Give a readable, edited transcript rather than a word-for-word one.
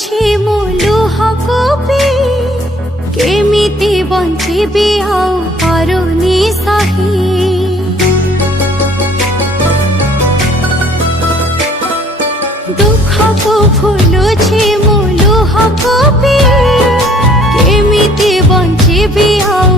ଖୋଲୁଛି ମୁଁ ଲୁହକୁ ବି କେମିତି ବଞ୍ଚିବି ଆଉ ପାରୁନି ସହି ଦୁଃଖକୁ ଖୋଲୁଛି ମୁଁ ଲୁହକୁ ବି କେମିତି ବଞ୍ଚିବି ଆଉ